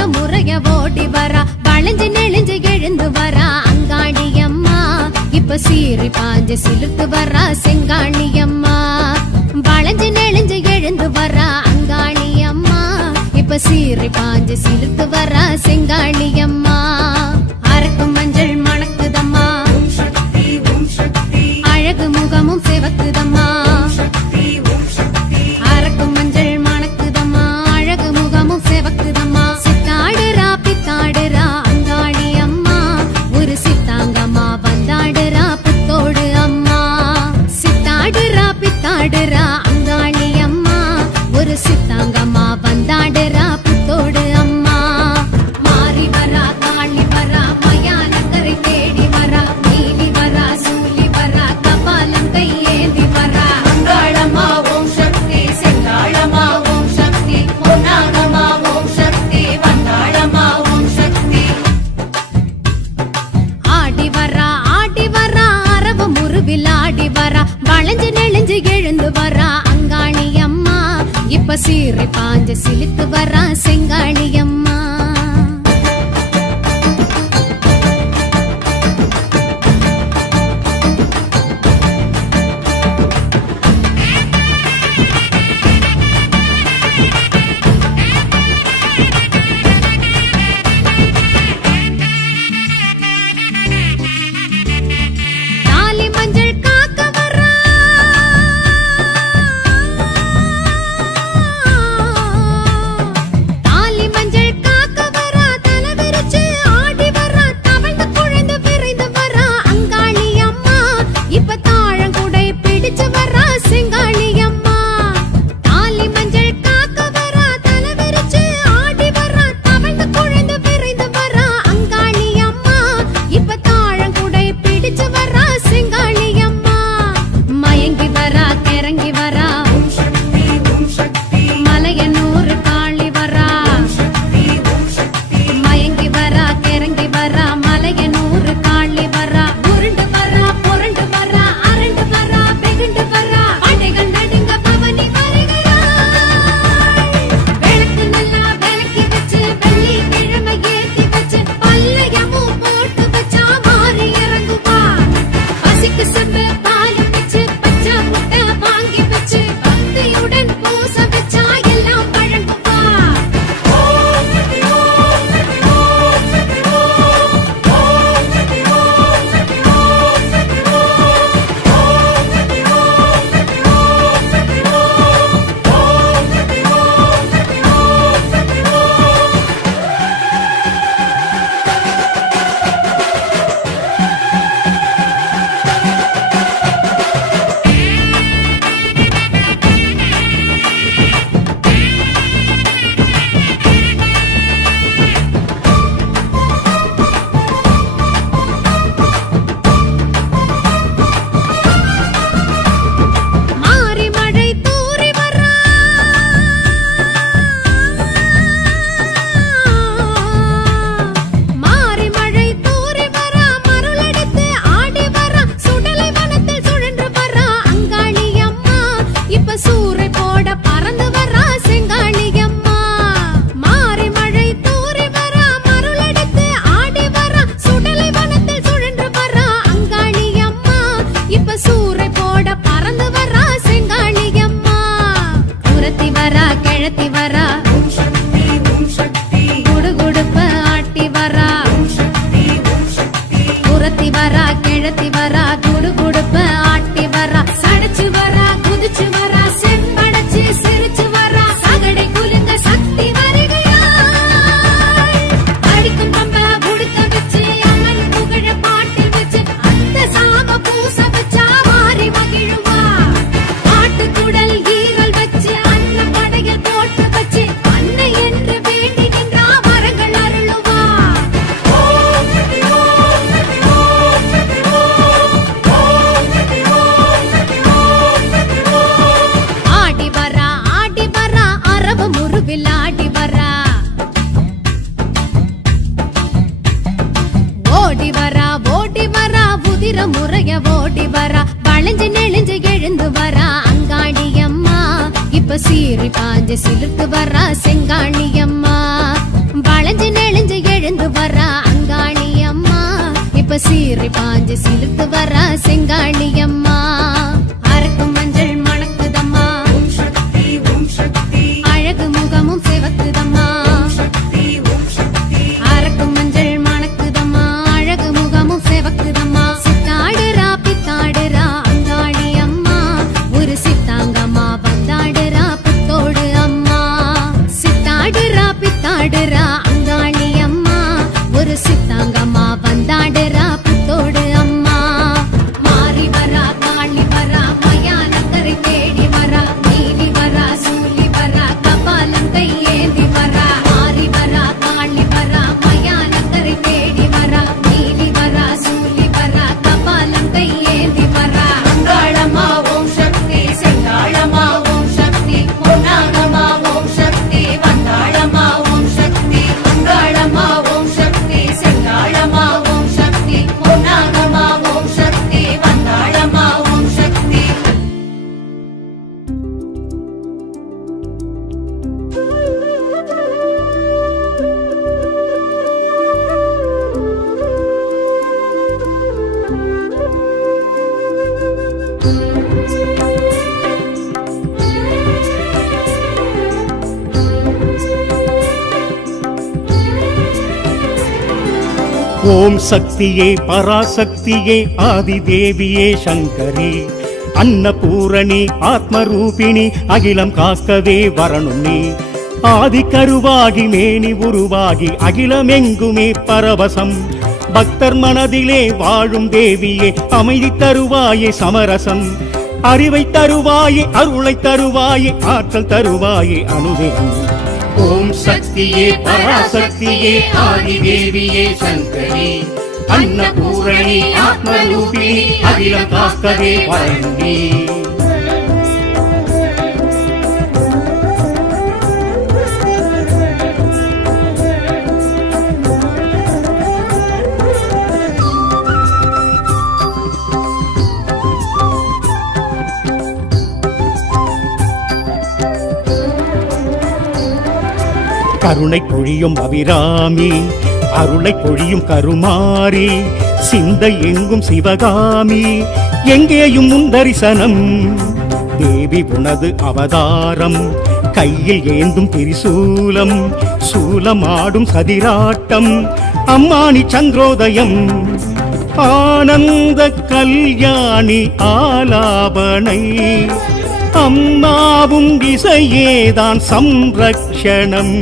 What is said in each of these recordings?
குதிரை முறைய ஓடி வரா வளைஞ்சு நெளிஞ்சு எழுந்து வரா அங்காளி அம்மா இப்ப சீறி பாஞ்சு சிலுத்து வரா செங்காளி அம்மா வளைஞ்சு நெளிஞ்சு எழுந்து வரா அங்காளி அம்மா இப்ப சீறி பாஞ்சு சிலுத்து வரா செங்காளி அம்மா அரக்கும் மஞ்சள் மணக்குதம்மா அழகு முகமும் சிவக்குதம்மா அரக்கும் மஞ்சள் மணக்குதம்மா அழகு முகமும் சிவக்குதம்மா சித்தாடுறா பித்தாடுறா அங்காளி அம்மா ஒரு சித்தாங்கம்மா வந்தாடுறா புத்தோடு அம்மா சித்தாடுறா பித்தாடுறா அங்காளி அம்மா ஒரு சித்தாங்கம்மா வந்தாடுறா புத்தோடு அம்மா மாறி வரா காளி வரா மயானக்கரை தேடி வரா நீலி வரா சூலி வரா கபாலம் கையேந்தி வரா அங்காளம்மா ஓம் சக்தி செங்காளம்மா ஓம் சக்தி பொன்னாகம்மா ஓம் சக்தி வந்தாளம்மா ஓம் சக்தி ஆடி வரா அரவ முருவில் ஆடி வரா வளைஞ்சு நெளிஞ்சு எழுந்து வரா அங்காளி அம்மா இப்ப சீறி பாஞ்சு சிலித்து வரா செங்காளி அம்மா தாலி மஞ்சள் காக்க வரா தாலி மஞ்சள் காக்க வரா தலை விரிச்சு ஆடி வரா தவழ்ந்து குழைந்து விரைந்து வரா அங்காளி அம்மா இப்ப தாழங்குடை பிடிச்சு வரா செங்காளி அம்மா தாலி மஞ்சள் காக்க வரா தலை விரிச்சு ஆடி வரா தவழ்ந்து குழைந்து விரைந்து வரா அங்காளி அம்மா இப்ப தாழங்குடை பிடிச்சு வரா செங்காளி அம்மா மயங்கி வரா கிறங்கி வரா மலையனூர் காளி வரா மயங்கி வரா கிறங்கி வரா மலையனூர் காளி வரா உருண்டு வரா புரண்டு வரா அரண்டு வரா வெகுண்டு வரா அடைகள் நடுங்க பவனி வருகிறாள் விளக்கு நல்லா விளக்கி வச்சு வெள்ளி கிழமை ஏத்தி வச்சு பல்லையமும் போட்டு வச்சா மாறி இறங்குவா பசிக்கு செம்பு பால் வச்சு பச்சை முட்டை வாங்கி வச்சு பக்தியுடன் பூச வச்சா எல்லாம் வழங்குவா மாறி மழை தூறி வரா மாறி மழை தூறி வரா மருளடித்து ஆடி வரா சுடலை வனத்தில் சுழன்று வரா அங்காளி அம்மா இப்ப சூறை போட பறந்து வரா செங்காளி அம்மா மாறி மழை தூறி வரா மருளடித்து ஆடி வரா சுடலை வனத்தில் சுழன்று வரா அங்காளி அம்மா இப்ப சூறை போட பறந்து வரா செங்காளி அம்மா குரத்தி வரா கிழத்தி வரா குடுகுடுப்ப ஆட்டி வரா குரத்தி வரா கிழத்தி வரா குடுகுடுப்ப ஆட்டி வரா சடைச்சு வரா குதிச்சு வரா செம்படைச்சு சிரிச்சு வரா சகடை குலுங்க சக்தி வருகிறாள் அடிக்கும் கம்ப உடுக்க வச்சு அம்மன் புகழ பாட்டில் வச்சு அந்த சாம பூச வச்சா மாறி மகிழுவா ஆட்டுக்குடல் ஈரல் வச்சு அன்ன படையல் போட்டு வச்சு அன்னை என்று வேண்டி நின்றா வரங்கள் அருளுவா ஆடி வரா அரவ முருவில் ஆடி வரா ஓடி வரா உதிர முறைய ஓடி வரா வளைஞ்சு நெளிஞ்சு எழுந்து வரா அங்காளி அம்மா இப்ப சீறி பாஞ்சு சிலுத்து வரா செங்காளி அம்மா வளைஞ்சு செங்காளியம்மா அரக்கும் மஞ்சள் மணக்குதம்மா அழகு முகமும் சிவக்குதம்மா அரக்கும் மஞ்சள் மணக்குதம்மா அழகு முகமும் சிவக்குதம்மா சித்தாடுறா பித்தாடுறா அங்காளி அம்மா ஒரு சித்தாங்கம்மா வந்தாடுறா புத்தோடு அம்மா சித்தாடுறா பித்தாடுறா அங்காளி அம்மா ஒரு சித்தாங்கம்மா வந்தாடுறா புத்தோடு அம்மா மாறி வரா காளி வரா மயானக்கரை தேடி வரா நீலி வரா சூலி வரா கபாலம் கையேந்தி வரா மாறி வரா காளி வரா மயானக்கரை தேடி வரா நீலி வரா சூலி வரா கபாலம் கையேந்தி வரா அங்காளம்மா ஓம் சக்தி செங்காளம்மா ஓம் சக்தி பொன்னாகம்மா ஓம் சக்தி வந்தாளம்மா ஓம் சக்தி அங்காளம்மா ஓம் சக்தி செங்காளம்மா ஓம் சக்தி பொன்னாகம்மா ஓம் சக்தி வந்தாளம்மா ஓம் சக்தி ஓம் சக்தியே பராசக்தியே ஆதிதேவியே சங்கரி அன்னபூரணி ஆத்மரூபிணி அகிலம் காக்கவே வரணும் நீ ஆதி கருவாகி மேனி உருவாகி அகிலமெங்குமே பரவசம் பக்தர் மனதிலே வாழும் தேவியே அமைதி தருவாயே சமரசம் அறிவை தருவாயே அருளை தருவாயே ஆற்றல் தருவாயே அனுதினம் ஓம் சக்தியே பராசக்தியே ஆதிதேவியே சங்கரி அன்னபூரணி ஆத்மரூபிணி அகிலம் காக்கவே வரணும் நீ கருணை பொழியும் அபிராமி அருளை பொழியும் கருமாரி சிந்தை எங்கும் சிவகாமி எங்கேயும் முந்தரிசனம் தேவி உனது அவதாரம் கையில் ஏந்தும் திரிசூலம் சூலமாடும் சதிராட்டம் அம்மானி சந்திரோதயம் ஆனந்த கல்யாணி ஆலாபனை அம்மாவும் இசையேதான் சம்ரக்ஷணம்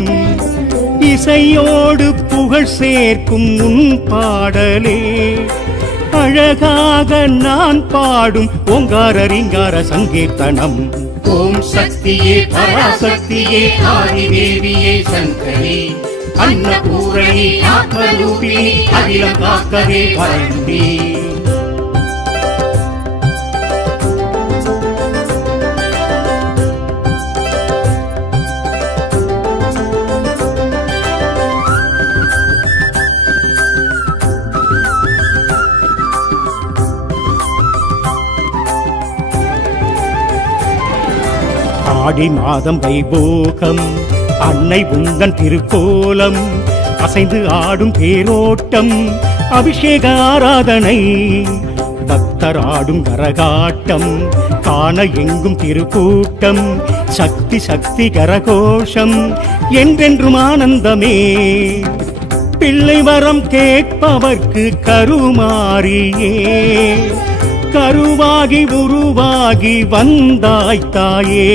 இசையோடு புகழ் சேர்க்கும் உன் பாடலே அழகாக நான் பாடும் ஓங்கார ரீங்கார சங்கீர்த்தனம் ஓம் சக்தியே பராசக்தியே ஆதிதேவியே சங்கரி அன்னபூரணி ஆத்மரூபிணி அகிலம் காக்கவே வரணும் நீ ஆடி மாதம் வைபோகம் அன்னை உந்தன் திருக்கோலம் அசைந்து ஆடும் தேரோட்டம் அபிஷேக ஆராதனை பக்தர் ஆடும் கரகாட்டம் காண எங்கும் திருக்கூட்டம் சக்தி சக்தி கரகோஷம் என்றென்றும் ஆனந்தமே பிள்ளை வரம் கேட்பவர்க்கு கருமாரியே கருவாகி உருவாகி வந்தாய் தாயே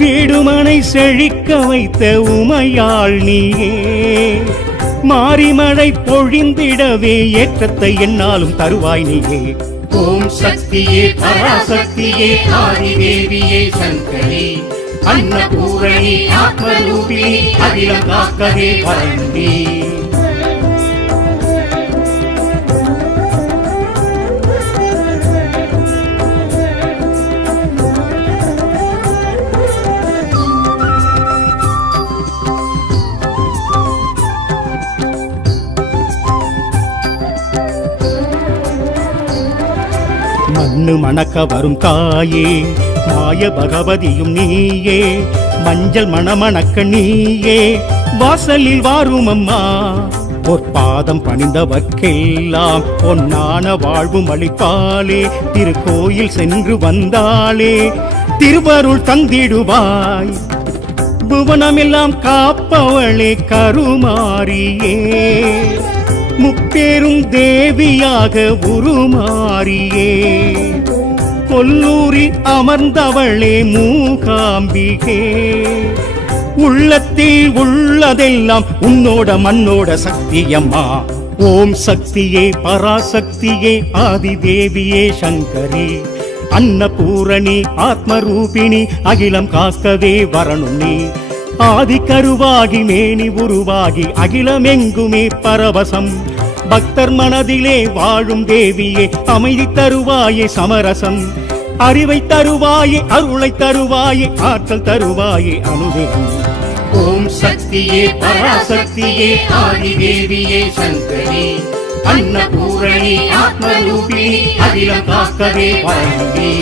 வீடுமனை செழிக்க வைத்த உமையாள் நீயே மாரிமழை பொழிந்திடவே ஏற்றத்தை என்னாலும் தருவாய் நீயே ஓம் சக்தியே பராசக்தியே ஆதிதேவியே சங்கரி அன்னபூரணி ஆத்மரூபிணி அகிலம் காக்கவே வரணும் நீ மண்ணு மணக்க வரும் தாயே மாய பகவதியும் நீயே மஞ்சள் மணமணக்க நீயே வாசலில் வாரும் அம்மா பொற்பாதம் பணிந்தவர்க்கெல்லாம் பொன்னான வாழ்வும் அளிப்பாளே, திருக்கோயில் சென்று வந்தாளே திருவருள் தந்திடுவாய். புவனமெல்லாம் காப்பவளே கருமாரியே, முப்பேரும் தேவியாக உருமாறியே, கொல்லூரில் அமர்ந்தவளே மூகாம்பிகே, உள்ளத்தில் உள்ளதெல்லாம் உன்னோட மண்ணோட சக்தியம்மா. ஓம் சக்தியே பராசக்தியே ஆதிதேவியே சங்கரி, அன்னபூரணி ஆத்மரூபிணி அகிலம் காக்கவே வரணும் நீ. ஆதி கருவாகி மேனி உருவாகி அகிலமெங்குமே பரவசம், பக்தர் மனதிலே வாழும் தேவியே அமைதி தருவாயே சமரசம். அறிவை தருவாயே அருளை தருவாயே ஆற்றல் தருவாயே அனுதினம். ஓம் சக்தியே பராசக்தியே ஆதிதேவியே சங்கரி, அன்னபூரணி ஆத்மரூபிணி அகிலம் காக்கவே வரணும் நீ.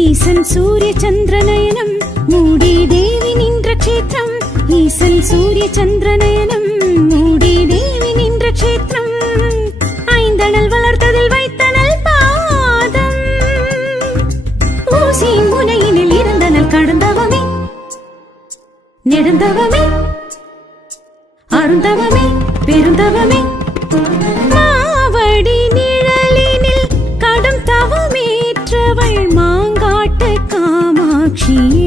ஈசன் சூரிய சந்திரநயனம் மூடி தேவி நின்ற க்ஷேத்திரம், ஈசன் சூரிய சந்திரநயனம் மூடி தேவி நின்ற க்ஷேத்திரம், ஐந்தணல் வளர்த்ததில் வைத்தனல் பாதம், ஊசியின் முனையினில் இருந்தனல் கடந்தவமே நெடுந்தவமே அருந்தவமே பெருந்தவமே, மாவடி நிழலினில் கடும் தவமேற்றவள் மாங்காட்டு காமாட்சியே.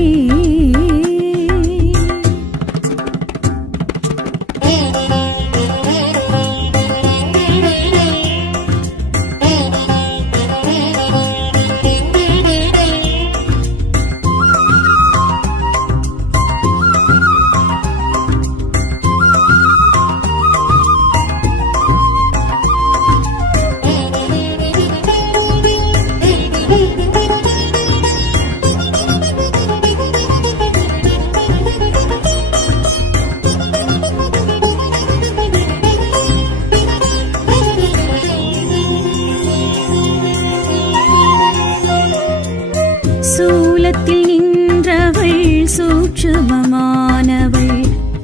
சூலத்தில் நின்றவள் சூட்சுமமானவள்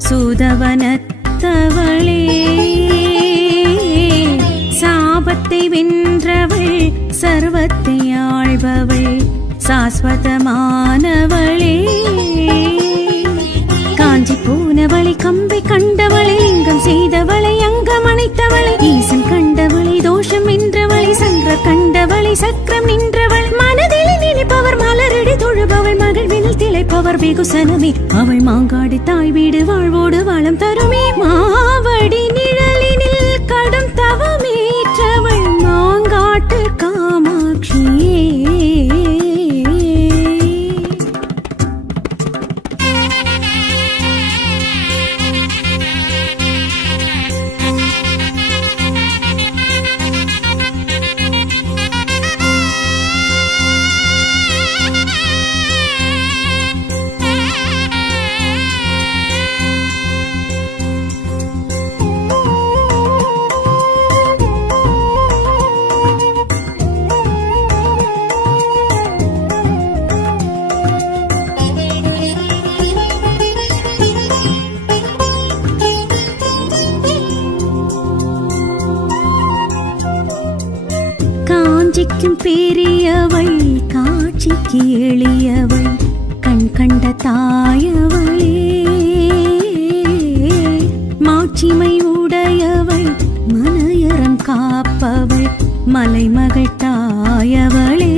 சூதவனத்தவளே, சாபத்தை வென்றவள் சர்வத்தை ஆள்பவள் சாஸ்வதமானவளே, காஞ்சி போனவளை கம்பை கண்டவளை லிங்கம் செய்தவளை அங்கம் அணைத்தவளை ஈசன் கண்டவளை தோஷம் வென்றவளை சங்கர கண்டவளை சக்கரம் நின்றவள் மனதில் நினைப்பவர் மலரடி தொழுபவள் மகிழ்வினில் திளைப்பவர் வெகுசனமே, அவள் மாங்காடு தாய் வீடு வாழ்வோடு வளம் தருமே, மாவடி நிழலினில் கடும் தவமேற்றவள் மாங்காட்டு காமாட்சியே. காஞ்சிக்கும் பெரியவள் காட்சிக்கு எளியவள் கண் கண்ட தாயவளே, மாட்சிமை உடையவள் மனைய காப்பவள் மலைமகள் தாயவளே.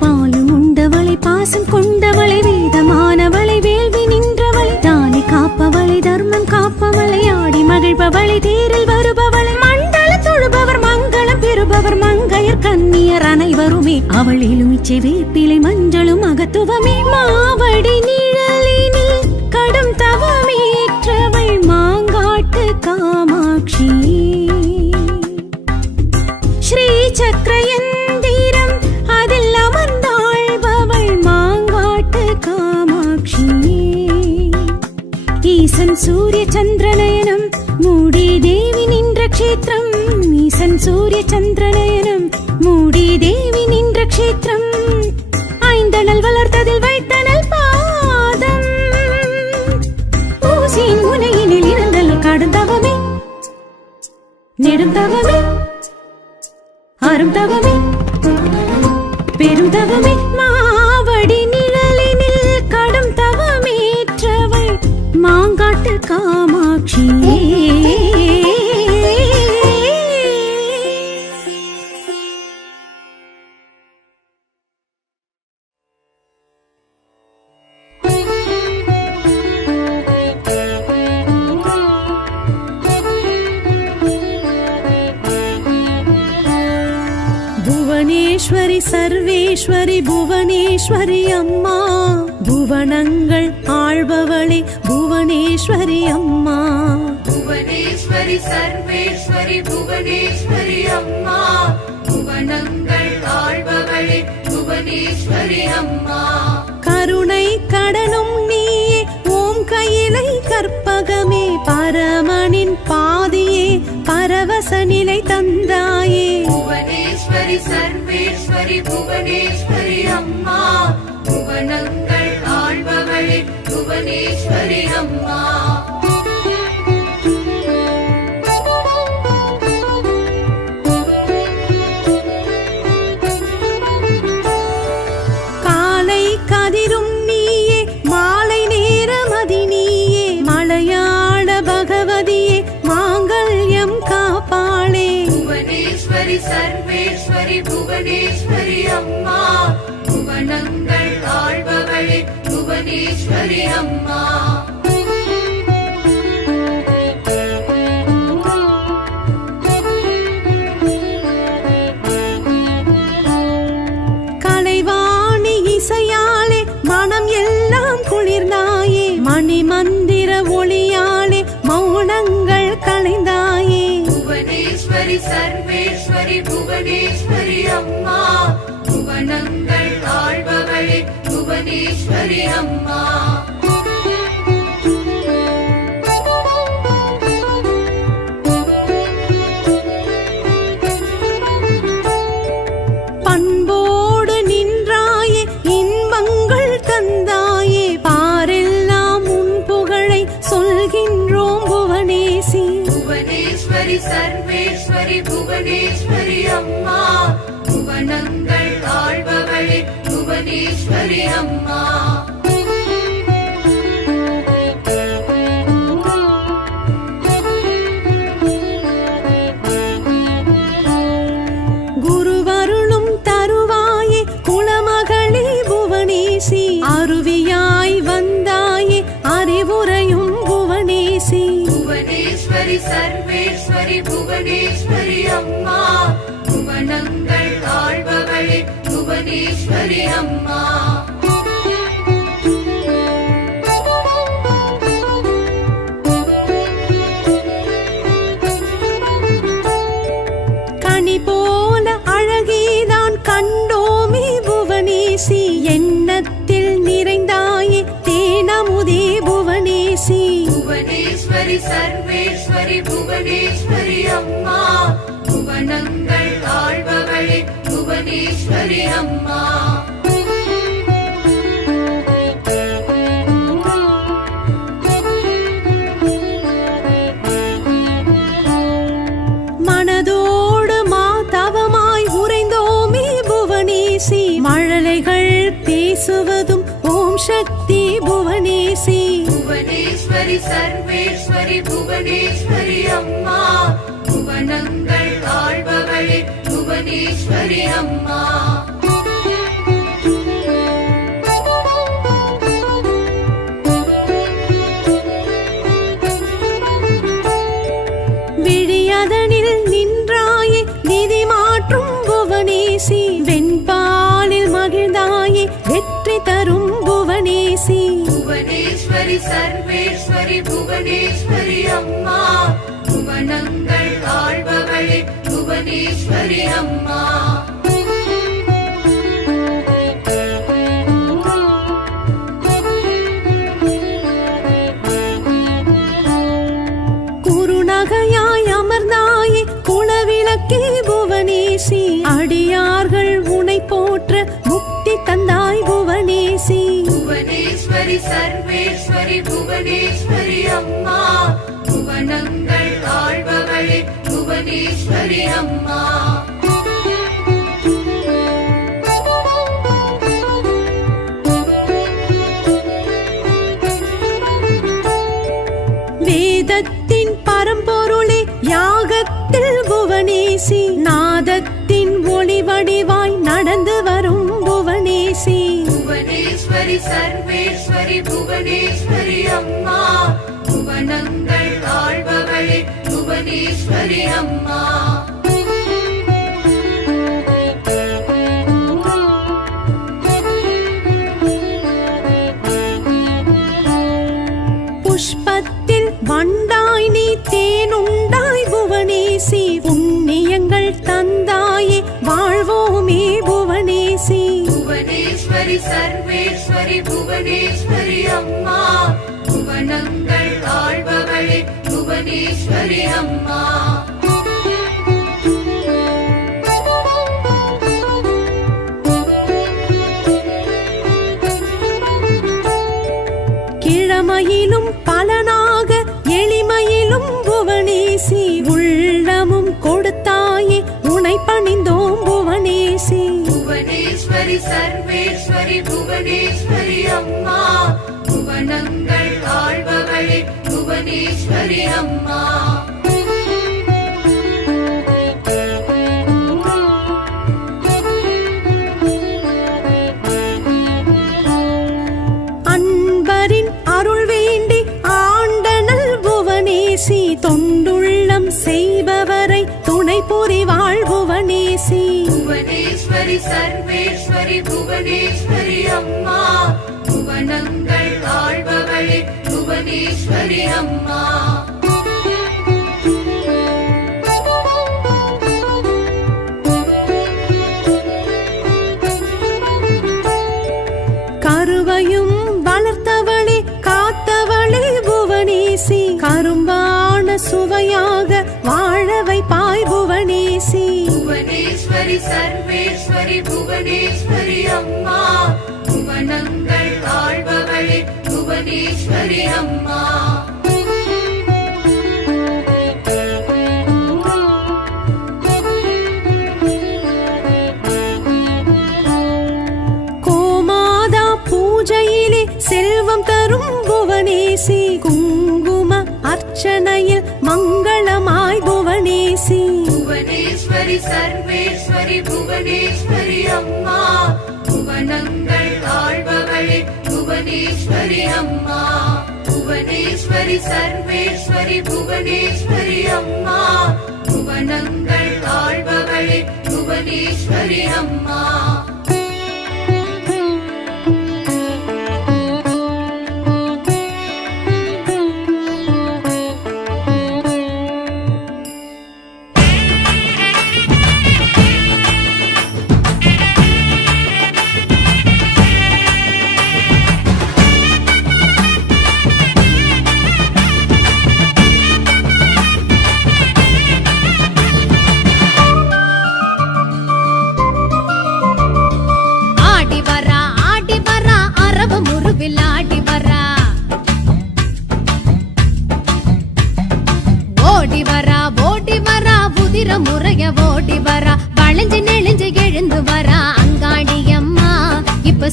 பாலும் உண்டவளை பாசம் கொண்டவளை வேதமானவளை வேள்வி நின்றவளை தானி காப்பவளை தர்மம் காப்பவளை ஆடி மகிழ்பவளை தேரில் வருபவளை மண்டல தொழுபவர் மங்களம் பெறுபவர் மங்கையர் கன்னியர் அனைவருமே அவள் எலுமிச்சை வேப்பிலை மஞ்சளும் அகத்துவமே. மாவடி நிழலினில் கடும் தவமேற்றவள் மாங்காட்டு காமாட்சி. ஸ்ரீ சக்கரயந்திரம் அதில் அமர்ந்தாழ்பவள் மாங்காட்டு காமாட்சி. ஈசன் சூரிய சந்திரநயனம் மூடி தேவி நின்ற க்ஷேத்திரம். ஈசன் சூரிய சந்திரநயனம் மூடி தேவி நின்ற க்ஷேத்திரம். ஐந்தனல் வளர்த்ததில் வைத்தனல் பாதம். ஊசியின் முனையினில் இருந்தல் கடுந்தவமே நெடுந்தவமே அருந்தவமே பெருந்தவமே. மாவடி நிழலினில் கடும் தவமேற்றவள் மாங்காட்டு காமாட்சி. புவனேஸ்வரி சர்வேஸ்வரி புவனேஸ்வரி அம்மா. புவனங்கள் ஆள்பவளே புவனேஸ்வரி அம்மா. புவனேஸ்வரி சர்வேஸ்வரி புவனேஸ்வரி அம்மா. புவனங்கள் ஆள்பவளே புவனேஸ்வரி அம்மா. கருணை கடலும் நீயே ஓம் கையிலை கற்பகமே பரமனின் பாதியே பரவச நிலை தந்தாயே. புவனேஸ்வரி சர்வேஸ்வரி புவனேஸ்வரி அம்மா. புவனங்கள் ஆள்பவளே புவனேஸ்வரி அம்மா. காலை கதிரும் நீயே மாலை நேரமதி நீயே மலையாள பகவதியே மாங்கல்யம் காப்பாளே. புவனேஸ்வரி சர்வேஸ்வரி புவனேஸ்வரி அம்மா. புவனங்கள் ஆள்பவளே புவனேஸ்வரி அம்மா. கலைவாணி இசையாலே மனம் எல்லாம் குளிர்ந்தாயே மணி மந்திர ஒளியாலே மௌனங்கள் களைந்தாயே. புவனேஸ்வரி சர்வேஸ்வரி புவனேஸ்வரி அம்மா. புவனங்கள் ஆள்பவளே புவனேஸ்வரி அம்மா. பண்போடு நின்றாயே இன்பங்கள் தந்தாயே பாரெல்லாம் உன் புகழை சொல்கின்றோம் புவனேசி. புவனேஸ்வரி சர்வேஸ்வரி புவனேஸ்வரி அம்மா. புவனங்கள் ஆள்பவளே புவனேஸ்வரி அம்மா. குருவருளும் தருவாயே குலமகளே புவனேசி. அருவியாய் வந்தாயே அறிவுரையும் புவனேசி. புவனேஸ்வரி சர்வேஸ்வரி புவனேஸ்வரி அம்மா. புவனங்கள் ஆள்பவளே புவனேஸ்வரி அம்மா. கனி போல அழகேதான் கண்டோமே புவனேசி. எண்ணத்தில் நிறைந்தாயே தேனமுதே புவனேசி. புவனேஸ்வரி சர்வேஸ்வரி புவனேஸ்வரி அம்மா. புவனங்கள் ஆள்பவளே புவனேஸ்வரி அம்மா. மனதோடு மாதவமாய் உறைந்தோமே புவனேசி. மழலைகள் பேசுவதும் ஓம் சக்தி புவனேசி. புவனேஸ்வரி சர்வேஸ்வரி புவனேஸ்வரி அம்மா. புவன புவனங்கள் ஆள்பவளே புவனேஸ்வரி அம்மா. விழியதனில் நின்றாயே நிதி மாற்றும் புவனேசி, வெண்பாலில் மகிழ்ந்தாயே வெற்றி தரும் புவனேசி. புவனேஸ்வரி சர்வேஸ்வரி புவனேஸ்வரி அம்மா, புவனங்கள் ஆள்பவளே புவனேஸ்வரி அம்மா. குறுநகையாய் அமர்ந்தாயே குலவிளக்கே புவனேசி, அடியார்கள் உனை போற்ற முக்தி தந்தாய் புவனேசி. புவனேஸ்வரி சர்வேஸ்வரி புவனேஸ்வரி அம்மா, புவனங்கள் ஆள்பவளே புவனேஸ்வரி அம்மா. வேதத்தின் பரம்பொருளே யாகத்தில் புவனேசி, நாதத்தின் ஒளி வடிவாய் நடந்து வரும் புவனேசி. புவனேஸ்வரி சர்வேஸ்வரி புவனேஸ்வரி அம்மா, புவனங்கள் ஆள்பவளே புவனேஸ்வரி அம்மா. புஷ்பத்தில் வண்டாய் நீ தேனுண்டாய் புவனேசி, புண்ணியங்கள் தந்தாயே வாழ்வோமே புவனேசி. புவனேஸ்வரி சர்வேஸ்வரி புவனேஸ்வரி அம்மா, புவனங்கள் ஆள்பவளே புவனேஸ்வரி அம்மா. கிழமையிலும் பலனாக எளிமையிலும் புவனேசி, உள்ளமும் கொடுத்தாயே உனை பணிந்தோம் புவனேசி. புவனேஸ்வரி சர்வேஸ்வரி புவனேஸ்வரி அம்மா, புவனங்கள் ஆள்பவளே புவனேஸ்வரி அம்மா. அன்பரின் அருள் வேண்டி ஆண்டனல் புவனேசி, தொண்டுள்ளம் செய்பவரை துணை புரிவாள் புவனேசி. புவனேஸ்வரி சர்வேஸ்வரி புவனேஸ்வரி அம்மா, புவனங்கள் ஆள்பவளே புவனேஸ்வரி அம்மா. கருவையும் வளர்த்தவளே காத்தவளே புவனேசி, கரும்பான சுவையாக வாழ வைப்பாய் புவனேசி. புவனேஸ்வரி சர்வேஸ்வரி புவனேஸ்வரி அம்மா, புவனங்கள் ஆள்பவளே புவனேஸ்வரி அம்மா. கோமாதா பூஜையிலே செல்வம் தரும் புவனேசி, குங்கும அர்ச்சனையில் மங்களமாய் புவனேசி. புவனேஸ்வரி சர்வேஸ்வரி புவனேஸ்வரி அம்மா, புவனங்கள் ஆள்பவளே புவனேஸ்வரி அம்மா. புவனேஸ்வரி சர்வேஸ்வரி புவனேஸ்வரி அம்மா, புவனங்கள் ஆள்பவளே புவனேஸ்வரி அம்மா.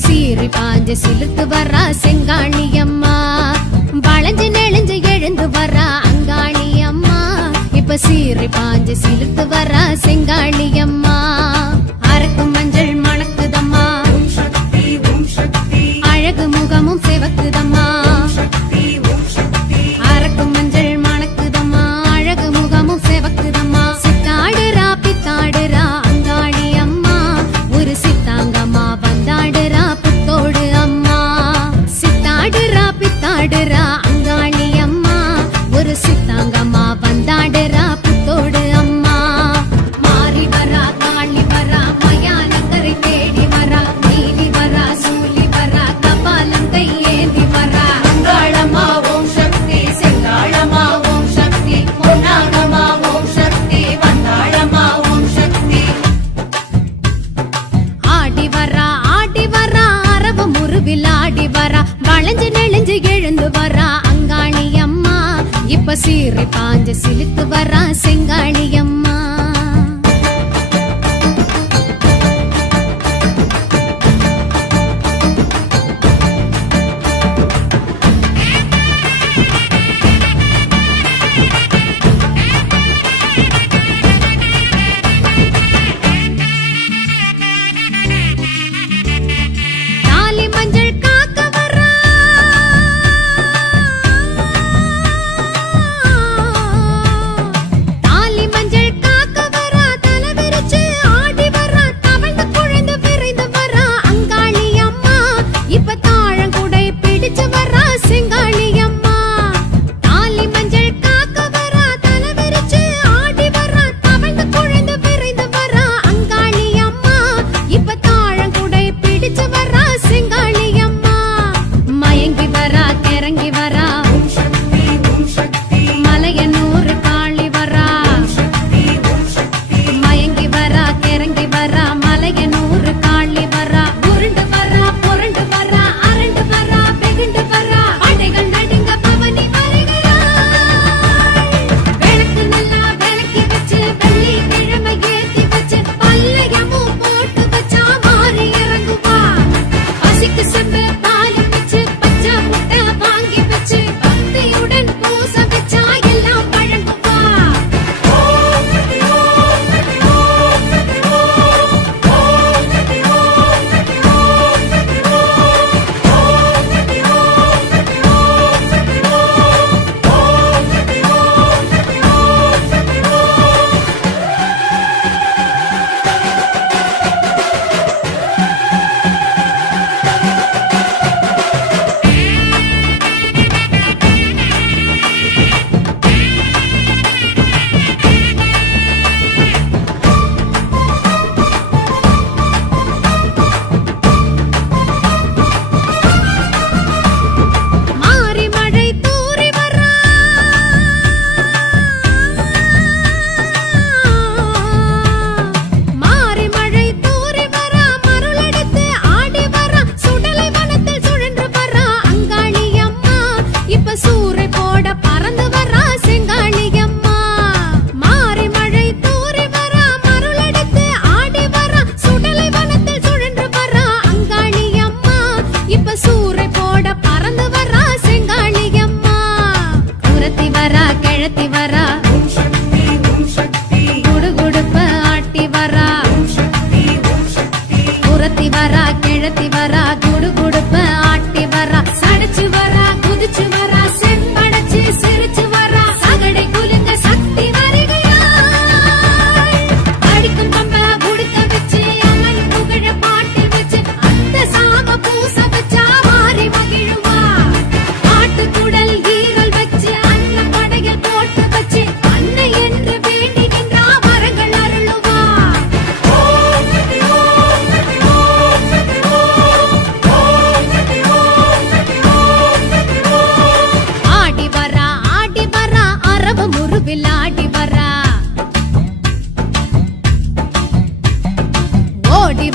சீறி பாஞ்சு சிலுத்து வரா செங்காளியம்மா, வளைஞ்சு நெளிஞ்சு எழுந்து வரா அங்காளியம்மா. இப்ப சீறி பாஞ்சு சிலுத்து வரா செங்காளியம்மா அரக்கும் மஞ்சள் மணக்குதம்மா ஓம் சக்தி ஓம் சக்தி அழகு முகமும் சிவக்குதம்மா ஓம் சக்தி அரக்கும் மஞ்சள் மணக்குதம்மா அழகு முகமும் சிவக்குதம்மா சித்தாடுறா பித்தாடுறா அங்காளி அம்மா ஒரு சித்தாங்கம்மா வந்தாடுறா புத்தோடு அம்மா சித்தாடுறா பித்தாடுறா அங்காளி அம்மா ஒரு சித்தாங்கம்மா வந்தாடுறா புத்தோடு அம்மா மாறி வரா காளி வரா மயானக்கரை தேடி வரா நீலி வரா சூலி வரா கபாலம் கையேந்தி வரா அங்காளம்மா ஓம் சக்தி செங்காளம்மா ஓம் சக்தி பொன்னாகம்மா ஓம் சக்தி வந்தாளம்மா ஓம் சக்தி ஆடி வரா அரவ முருவில் ஆடி வரா வளைஞ்சு நெளிஞ்சு எழுந்து வரா அங்காளி அம்மா இப்ப சீரை பாஞ்சு சிலுத்து வரா செங்காளி அம்மா தாலி மஞ்சள் காக்க வரா தாலி மஞ்சள் காக்க வரா தலை விரிச்சு ஆடி வரா தவழ்ந்து குழைந்து விரைந்து வரா அங்காளி அம்மா இப்ப தாழங்குடை பிடிச்சு வரா செங்காளி அம்மா தாலி மஞ்சள் காக்க வரா தலை விரிச்சு ஆடி வரா தவழ்ந்து குழைந்து விரைந்து வரா அங்காளி அம்மா இப்ப தாழங்குடை பிடிச்சு வரா செங்காளி அம்மா மயங்கி வரா கிறங்கி வரா ஓம் சக்தி ஓம் சக்தி மலையனூர் காளி வரா ஓம் சக்தி மயங்கி வரா கிறங்கி வரா மலையனூர் காளி வரா உருண்டு வரா புரண்டு வரா அரண்டு வரா வெகுண்டு வரா படைகள் நடுங்க பவனி வருகிறாள் விளக்கு நல்லா விளக்கி வச்சு வெள்ளி கிழமை ஏத்தி வச்சு பல்லையமும் போட்டு வச்சா மாறி இறங்குவா பசிக்கு செம்பு பாலி வச்சு பச்சை முட்டை வாங்கி வச்சு பக்தியுடன் பூச வச்சா எல்லாம் வழங்குவா மாறி மழை தூறி வரா மாறி மழை தூறி வரா மருளெடுத்து ஆடி வரா சுடலை வனத்தில் சுழன்று வரா அங்காளி அம்மா இப்ப சூறை போட பறந்து வரா செங்காளி அம்மா மாறி மழை தூறி வரா மருளெடுத்து ஆடி வரா சுடலை வனத்தில் சுழன்று வரா அங்காளி அம்மா இப்ப சூறை போட பறந்து வரா செங்காளி அம்மா குரத்தி வரா கிழத்தி வரா ஓம் சக்தி ஓம் சக்தி குடுகுடுப்ப ஆட்டி வரா ஓம் சக்தி ஓம் சக்தி குரத்தி வரா கிழத்தி வரா குடுகுடுப்ப ஆட்டி வரா சடைச்சு வரா குதிச்சு வரா செம்படைச்சு சிரிச்சு வரா சகடை குலுங்க சக்தி வருகிறாள் அடிக்கும் கம்ப உடுக்க வச்சு அம்மன் புகழ பாட்டி வச்சு அந்த சாம பூச வச்சா மாறி மகிழுவா ஆட்டுக்குடல் ஈரல் வச்சு அன்ன படையில் போட்டு வச்சு அன்னை என்று வேண்டி நின்றா வரங்கள் அருளுவா ஆடி வரா அரவ முருவில் ஆடி வரா ஓடி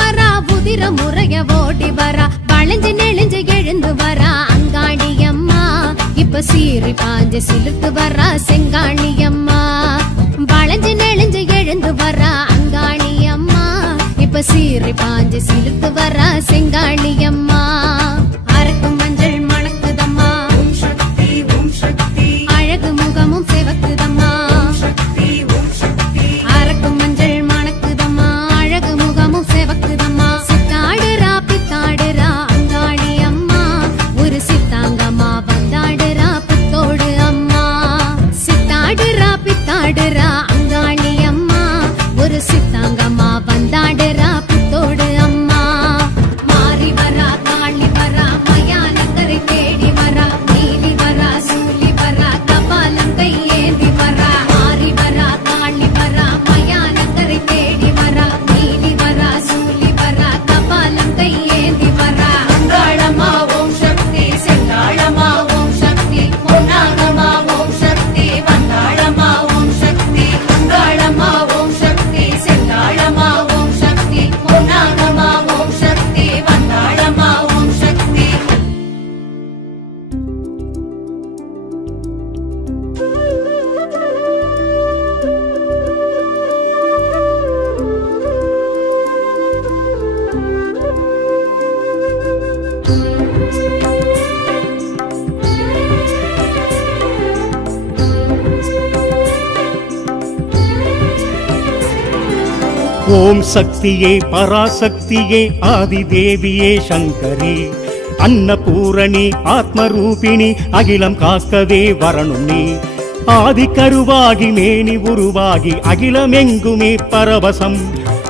வரா உதிர முறைய ஓடி வரா வளைஞ்சு நெளிஞ்சு எழுந்து வரா அங்காளி அம்மா இப்ப சீறி பாஞ்சு சிலுத்து வரா செங்காளி அம்மா வளைஞ்சு நெளிஞ்சு எழுந்து வரா அங்காளி அம்மா இப்ப சீறி பாஞ்சு சிலுத்து வரா செங்காளி அம்மா அரக்கும் மஞ்சள் மணக்குதம்மா ஓம் சக்தி ஓம் சக்தி அழகு முகமும் சிவக்குதம்மா ஓம் சக்தி ஓம் சக்தியே பராசக்தியே ஆதிதேவியே சங்கரி அன்னபூரணி ஆத்மரூபிணி அகிலம் காக்கவே வரணும் நீ ஆதி கருவாகி மேனி உருவாகி அகிலமெங்குமே பரவசம்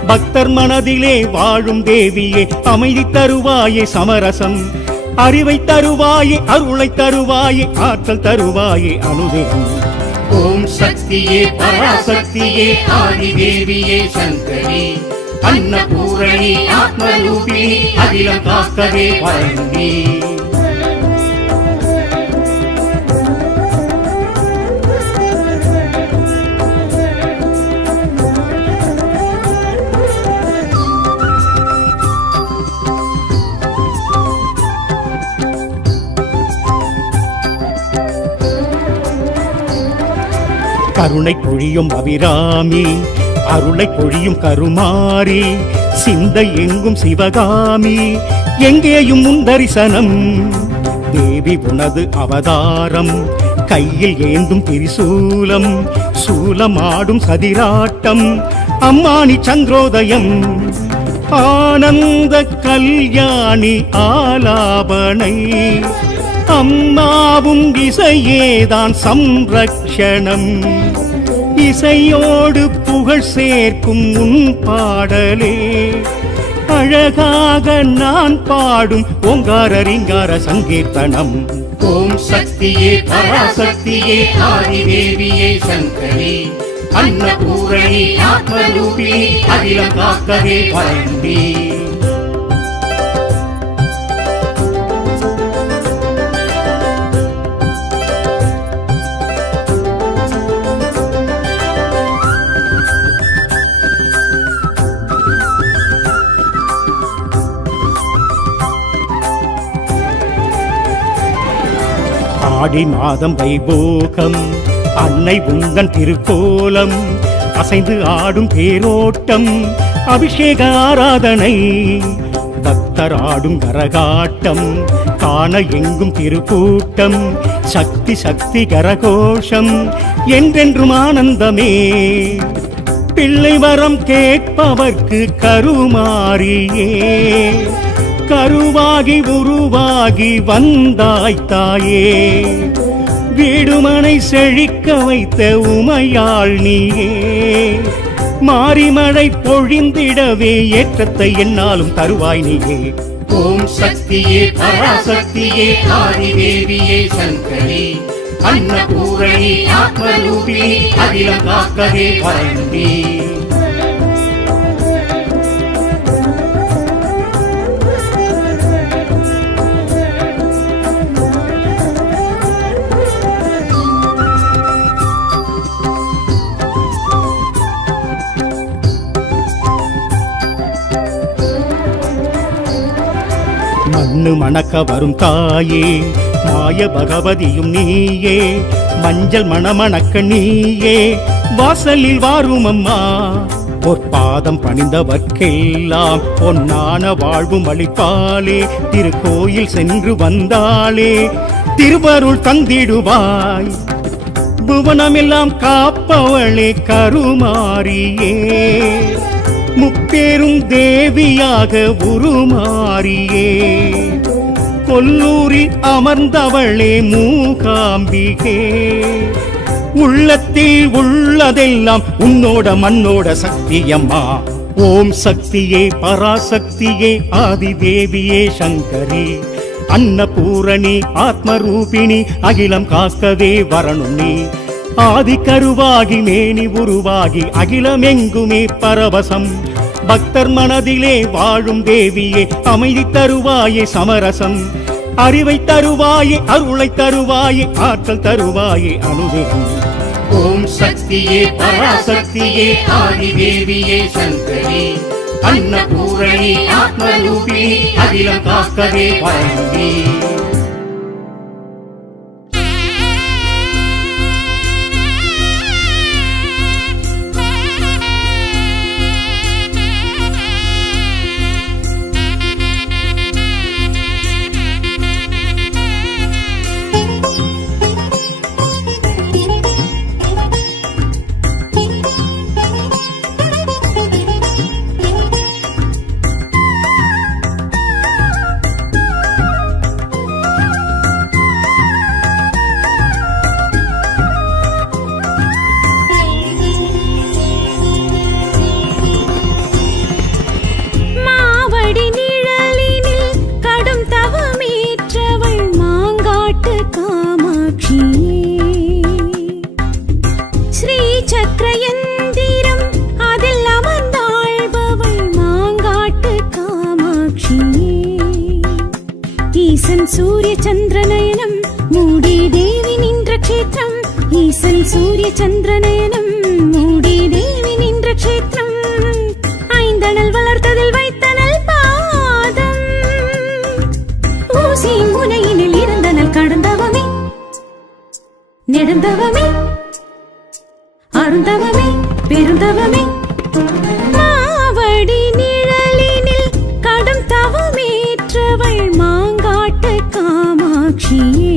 பக்தர் மனதிலே வாழும் தேவியே அமைதி தருவாயே சமரசம் அறிவை தருவாயே அருளை தருவாயே ஆற்றல் தருவாயே அனுதினம் ஓம் சக்தியே பராசக்தியே ஆதிதேவியே சங்கரி அன்னபூரணி ஆத்மரூபிணி அகிலம் காக்கவே வரணும் நீ கருணை பொழியும் அபிராமி அருளை பொழியும் கருமாரி சிந்தை எங்கும் சிவகாமி எங்கேயும் உன் தரிசனம் தேவி உனது அவதாரம் கையில் ஏந்தும் திரிசூலம் சூலமாடும் சதிராட்டம் அம்மானி சந்திரோதயம் ஆனந்த கல்யாணி ஆலாபனை அம்மாவும் இசையேதான் சம்ரக்ஷணம் இசையோடு புகழ் சேர்க்கும் உன் பாடலே அழகாக நான் பாடும் ஓங்கார ரீங்கார சங்கீர்த்தனம் ஓம் சக்தியே பராசக்தியே ஆதிதேவியே சங்கரி அன்னபூரணி ஆத்மரூபிணி அகிலம் காக்கவே வரணும் நீ ஆடி மாதம் வைபோகம் அன்னை உந்தன் திருக்கோலம் அசைந்து ஆடும் தேரோட்டம் அபிஷேக ஆராதனை பக்தர் ஆடும் கரகாட்டம் காண எங்கும் திருக்கூட்டம் சக்தி சக்தி கரகோஷம் என்றென்றும் ஆனந்தமே பிள்ளை வரம் கேட்பவர்க்கு கருமாரியே கருவாகி உருவாகி வந்தாய் தாயே வீடுமனை செழிக்க வைத்த உமையாள் நீயே மாரிமழை பொழிந்திடவே ஏற்றத்தை என்னாலும் தருவாய் நீயே ஓம் சக்தியே பராசக்தியே ஆதிதேவியே சங்கரி அன்னபூரணி ஆத்மரூபிணி அகிலம் காக்கவே வரணும் நீ மண்ணு மணக்க வரும் தாயே மாய பகவதியும் நீயே மஞ்சள் மணமணக்க நீயே வாசலில் வாரும் அம்மா பொற்பாதம் பணிந்தவர்க்கெல்லாம் பொன்னான வாழ்வும் அளிப்பாளே திருக்கோயில் சென்று வந்தாளே திருவருள் தந்திடுவாய் புவனமெல்லாம் காப்பவளே கருமாரியே முப்பேரும் தேவியாக உருமாறியே கொல்லூரில் அமர்ந்தவளே மூகாம்பிகே உள்ளத்தில் உள்ளதெல்லாம் உன்னோட மண்ணோட சக்தியம்மா ஓம் சக்தியே பராசக்தியே ஆதிதேவியே சங்கரி அன்னபூரணி ஆத்மரூபிணி அகிலம் காக்கவே வரணும் நீ ஆதி கருவாகி மேனி உருவாகி அகிலமெங்குமே பரவசம் பக்தர் மனதிலே வாழும் தேவியே அமைதி தருவாயே சமரசம் அறிவை தருவாயே அருளை தருவாயே ஆற்றல் தருவாயே அனுதினம் ஓம் சக்தியே பராசக்தியே ஆதிதேவியே சங்கரி அன்னபூரணி ஆத்மரூபிணி அகிலம் காக்கவே வரணும் நீ ஈசன் சூரிய சந்திரநயனம் மூடி தேவி நின்ற க்ஷேத்திரம் ஐந்தனல் வளர்த்ததில் வைத்தனல் பாதம் ஊசியின் முனையினில் இருந்தனல் கடந்தவமே நெடுந்தவமே அருந்தவமே பெருந்தவமே மாவடி நிழலினில் கடும் தவமேற்றவள் மாங்காட்டு காமாட்சியே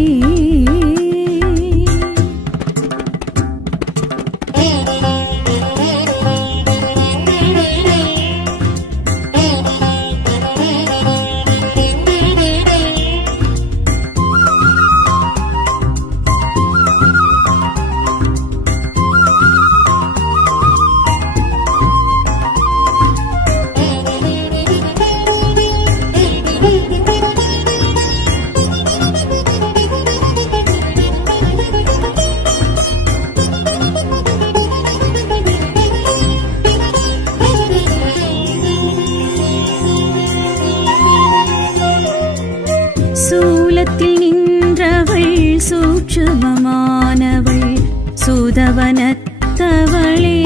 சூலத்தில் நின்றவள் சூட்சுமமானவள் சூதவனத்தவளே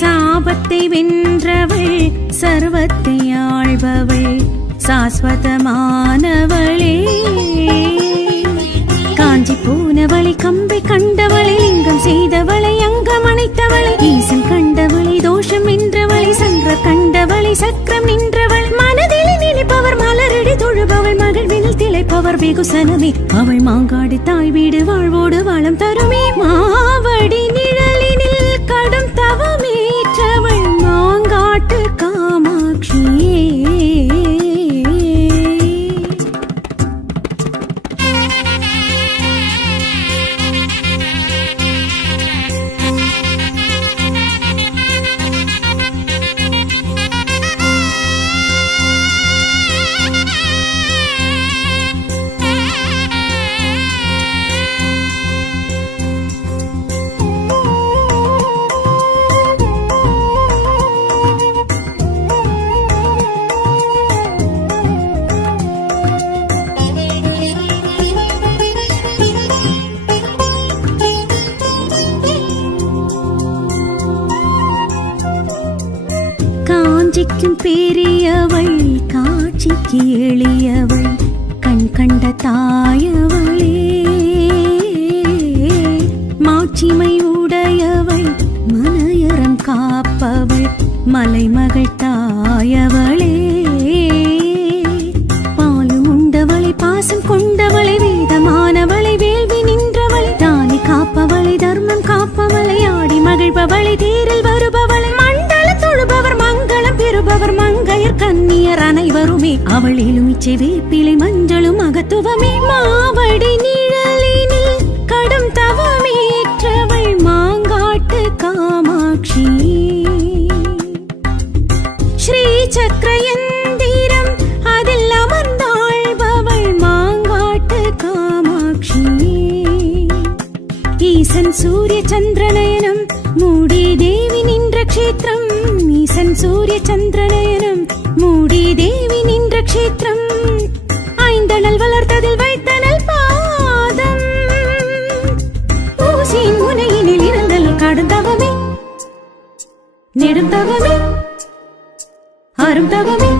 சாபத்தை வென்றவள் சர்வத்தை ஆள்பவள் சாஸ்வதமானவளே காஞ்சி போனவளை கம்பை கண்டவளை லிங்கம் செய்தவளை அங்கம் அணைத்தவளை ஈசன் கண்டவளை தோஷம் வென்றவளை சங்கர கண்டவளை சக்கரம் நின்றவள் மனதில் நினைப்பவர் மலரடி தொழுபவள் மகிழ்வினில் திளைப்பவர் வெகுசனமே அவள் மாங்காடு தாய் வீடு வாழ்வோடு வளம் தருமே மாவடி நிழலினில் கடும் தவமேற்றவள் மாங்காட்டு காமாட்சியே காஞ்சிக்கும் பெரியவள் காட்சிக்கு எளியவள் கண் கண்ட தாயவளே மாட்சிமை உடையவள் மனையறம் காப்பவள் மலைமகள் தாயவளே பாலும் உண்டவளை பாசம் கொண்டவளை வேதமானவளை வேள்வி நின்றவளை தானி காப்பவளை தர்மம் காப்பவளை ஆடி மகிழ்பவளை தேரில் வருபவளை மண்டல தொழுபவர் மங்களம் பெறுபவர் மங்கையர் கன்னியர் அனைவருமே அவள் எலுமிச்சை வேப்பிலை மஞ்சளும் மகத்துவமே மாவடி நிழலினில் கடும் தவமேற்றவள் மாங்காட்டு காமாட்சி ஸ்ரீ சக்கரயந்திரம் அதில் அமர்ந்தாள்பவள் மாங்காட்டு காமாட்சி ஈசன் சூரிய சந்திரநயனம் மூடி தேவி நின்ற க்ஷேத்திரம் ஈசன் சூரிய சந்திரநயனம் மூடி தேவி நின்ற க்ஷேத்திரம் ஐந்தனல் வளர்த்ததில் வைத்தனல் பாதம் ஊசியின் முனையினில் இருந்தல் கடந்தவமே நெடுந்தவமே அருந்தவமே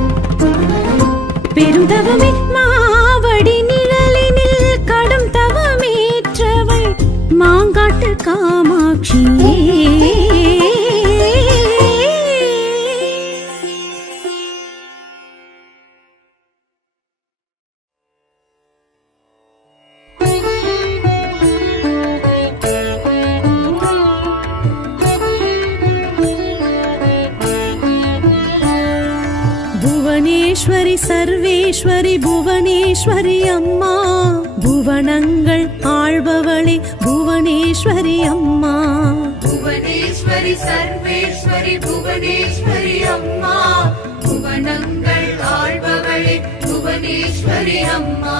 பெருந்தவமே மாவடி நிழலினில் கடும் தவமேற்றவள் மாங்காட்டு காமாட்சியே புவனேஸ்வரி சர்வேஸ்வரி புவனேஸ்வரி அம்மா புவனங்கள் ஆள்பவளே புவனேஸ்வரி அம்மா புவனேஸ்வரி சர்வேஸ்வரி புவனேஸ்வரி அம்மா புவனங்கள் ஆள்பவளே புவனேஸ்வரி அம்மா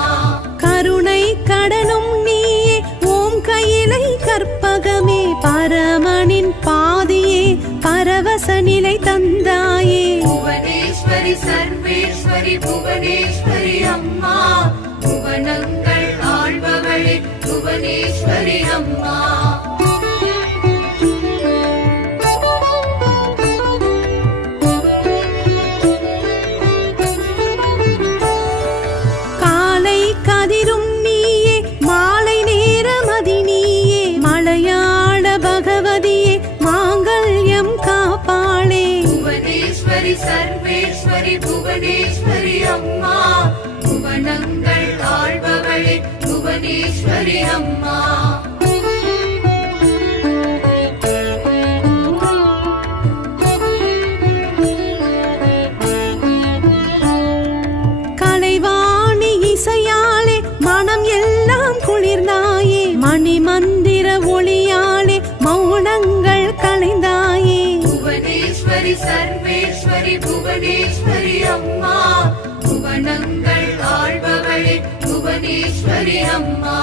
கருணை கடலும் நீயே ஓம் கையிலை கற்பகமே பரமனின் பாதியே பரவச நிலை தந்தாயே புவனேஸ்வரி சர்வேஸ்வரி புவனேஸ்வரி அம்மா புவனங்கள் ஆள்பவளே புவனேஸ்வரி அம்மா. காலை கதிரும் நீயே மாலை நேரமதி நீயே மலையாள பகவதியே மாங்கல்யம் காப்பாளே. புவனேஸ்வரி சர்வேஸ்வரி புவனேஸ்வரி அம்மா, புவனங்கள் ஆள்பவளே புவனேஸ்வரி அம்மா. கலைவாணி இசையாலே மனம் எல்லாம் குளிர்ந்தாயே மணி மந்திர ஒளியாலே மௌனங்கள் கலைந்தாயே. புவனேஸ்வரி சர்வேஸ்வரி புவனேஸ்வரி அம்மா, புவனங்கள் ஆள்பவளே புவனேஸ்வரி அம்மா.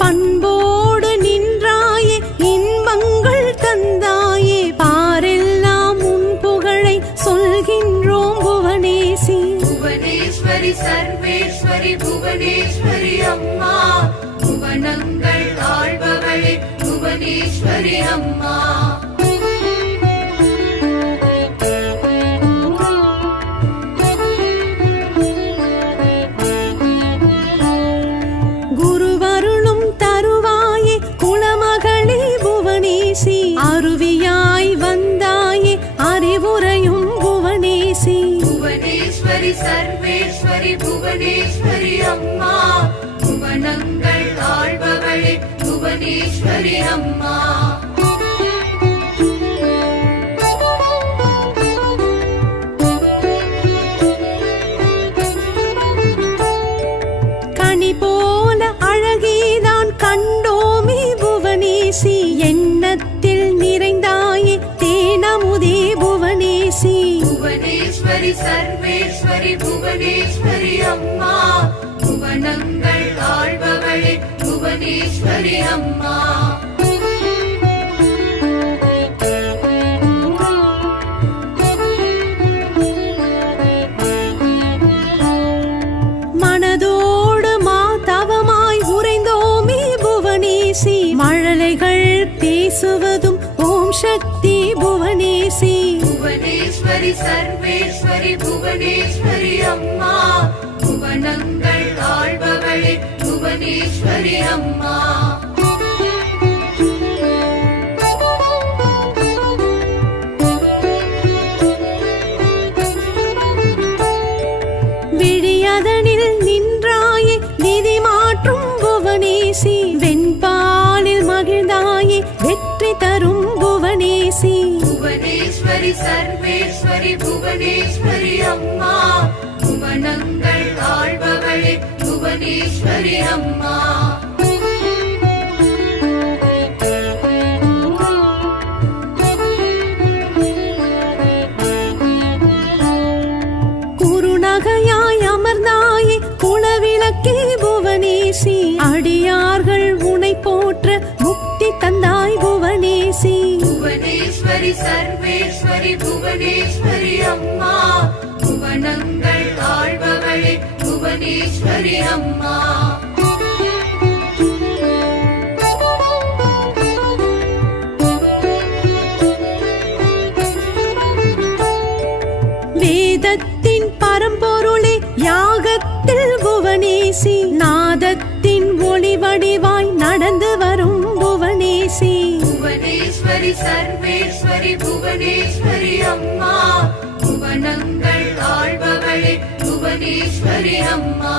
பண்போடு நின்றாயே இன்பங்கள் தந்தாயே பாரெல்லாம் உன் புகழை சொல்கின்றோம் புவனேசி. புவனேஸ்வரி சர்வேஸ்வரி புவனேஸ்வரி அம்மா, புவனங்கள் ஆள்பவளே புவனேஸ்வரி அம்மா. குருவருளும் தருவாயே குலமகளே புவனேசி. அருவியாய் வந்தாயே அறிவுரையும் புவனேசி. புவனேஸ்வரி சர்வேஸ்வரி புவனேஸ்வரி அம்மா, புவனங்கள் ஆள்பவளே புவனேஸ்வரி அம்மா. கனி போல அழகேதான் கண்டோமே புவனேசி. எண்ணத்தில் நிறைந்தாயே தேனமுதே புவனேசி. புவனேஸ்வரி சர்வேஸ்வரி புவனேஸ்வரி அம்மா, புவனங்கள் ஆள்பவளே புவனேஸ்வரி அம்மா. மனதோடு மாதவமாய் உறைந்தோமே புவனேசி. மழலைகள் பேசுவதும் ஓம் சக்தி புவனேசி. புவனேஸ்வரி சர்வேஸ்வரி புவனேஸ்வரி அம்மா, புவனங்கள் ஆள்பவளே புவனேஸ்வரி அம்மா. விழியதனில் நின்றாயே விதி மாற்றும் புவனேசி. வெண்பாலில் மகிழ்ந்தாயே வெற்றி தரும் புவனேசி. புவனேஸ்வரி சர்வேஸ்வரி புவனேஸ்வரி அம்மா, புவனங்கள் ஆள்பவளே புவனேஸ்வரி அம்மா. குறுநகையாய் அமர்ந்தாயே குலவிளக்கே புவனேசி. அடியார்கள் உனை போற்ற முக்தி தந்தாய் புவனேசி. புவனேஸ்வரி சர்வேஸ்வரி புவனேஸ்வரி அம்மா, புவனங்கள் ஆள்பவளே புவனேஸ்வரி அம்மா. வேதத்தின் பரம்பொருளே யாகத்தில் புவனேசி. நாதத்தின் ஒளி வடிவாய் நடந்து வரும் புவனேசி. புவனேஸ்வரி சர்வேஸ்வரி புவனேஸ்வரி அம்மா, புவனங்கள் ஆள்பவளே புவனேஸ்வரி அம்மா.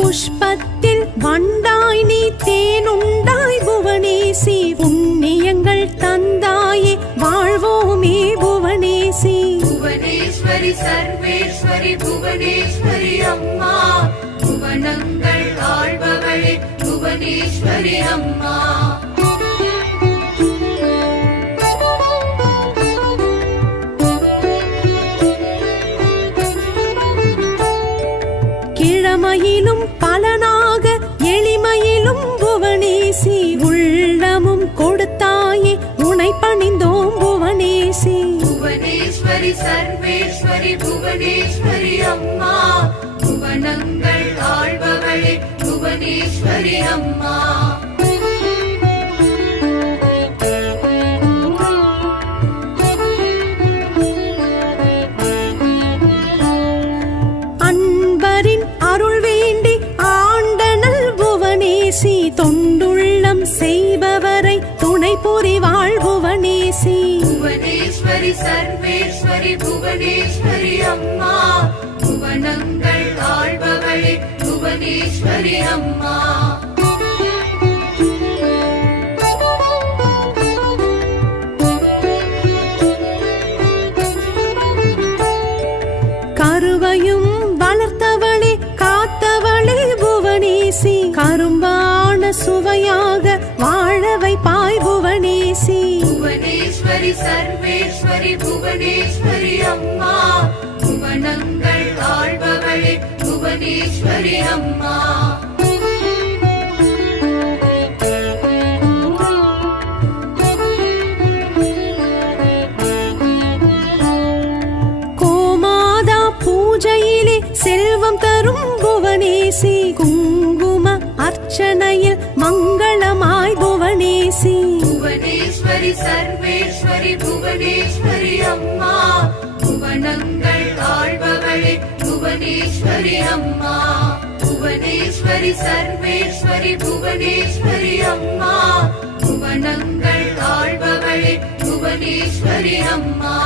புஷ்பத்தில் வண்டாய் நீ தேனுண்டாய் புவனேசி. புண்ணியங்கள் தந்தாயே வாழ்வோமே புவனேசி. புவனேஸ்வரி சர்வேஸ்வரி புவனேஸ்வரி அம்மா, புவனங்கள் ஆள்பவளே புவனேஸ்வரி அம்மா. வறுமையிலும் பலனாக எளிமையிலும் புவனேசி உள்ளமும் கொடுத்தாயே உனை பணிந்தோம் புவனேசி புவனேஸ்வரி சர்வேஸ்வரி புவனேஸ்வரி அம்மா புவனங்கள் ஆள்பவளே புவனேஸ்வரி அம்மா அன்பரின் அருள் வேண்டி ஆண்டனல் புவனேசி தொண்டுள்ளம் செய்பவரை துணை புரிவாள் புவனேசி புவனேஸ்வரி சர்வேஸ்வரி புவனேஸ்வரி அம்மா புவனங்கள் ஆள்பவளே புவனேஸ்வரி அம்மா கருவையும் வளர்த்தவளே காத்தவளே புவனேசி கரும்பான சுவையாக வாழ வைப்பாய் புவனேசி புவனேஸ்வரி சர்வேஸ்வரி புவனேஸ்வரி அம்மா புவனங்கள் ஆள்பவளே புவனேஸ்வரி அம்மா கோமாதா பூஜையிலே செல்வம் தரும் புவனேசி குங்கும அர்ச்சனையில் மங்களமாய் புவனேசி புவனேஸ்வரி சர்வேஸ்வரி புவனேஸ்வரி அம்மா புவனங்கள் ஆள்பவளே புவனேஸ்வரி அம்மா புவனேஸ்வரி சர்வேஸ்வரி புவனேஸ்வரி அம்மா புவனங்கள் ஆள்பவளே புவனேஸ்வரி அம்மா